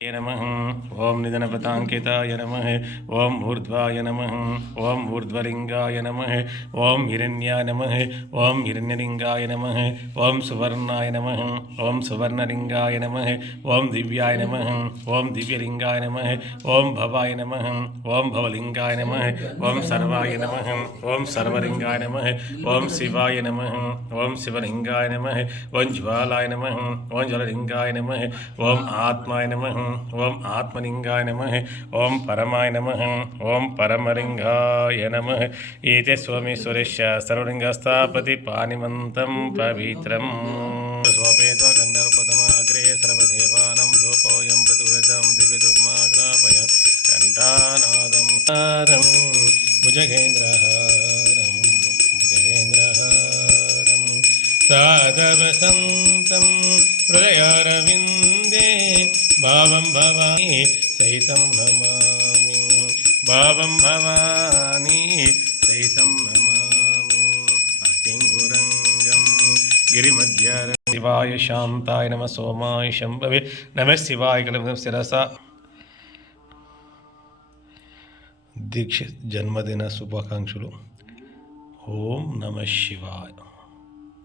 नमः ओं निधनपताङ्किताय नमः ओं ऊर्ध्वाय नमः ओं ऊर्ध्वलिङ्गाय नमः ओं हिरण्याय नमः ओं हिरण्यलिङ्गाय नमः ओं सुवर्णाय नमः ओं सुवर्णलिङ्गाय नमः ओं दिव्याय नमः ओं दिव्यलिङ्गाय नमः ओं भवाय नमः ओं भवलिङ्गाय नमः ओं सर्वाय नमः ओं सर्वलिङ्गाय नमः ओं शिवाय नमः ओं शिवलिङ्गाय नमः ओं ज्वालाय नमः ओं ज्वललिङ्गाय नमः ओं आत्माय नमः ओं आत्मलिंगाय नमः ओं परमाय नमः ओं परमलिंगाय नमः एते सोमेश्वरस्य सर्वलिंगस्थापति पानिमन्तं पवित्रम् स्वपेत्वा गन्धर्वपदम अग्रे सर्वदेवानां धूपोऽयं प्रतिवृतं दिव्यधूपमाग्रापय घण्टानादं हारं भुजगेन्द्रहारं भुजगेन्द्रहारं साधवसन्तं हृदयारविन्दे भावं भवानी सहितं नमामि भावं भवानी सहितं नमामि सिंहुरङ्गं गिरिमध्यं शिवाय शान्ताय नमः सोमाय शम्भवे नमः शिवाय कलम शिरसा दीक्षित जन्मदिन शुभाकांक्षलु ओम नमः शिवाय।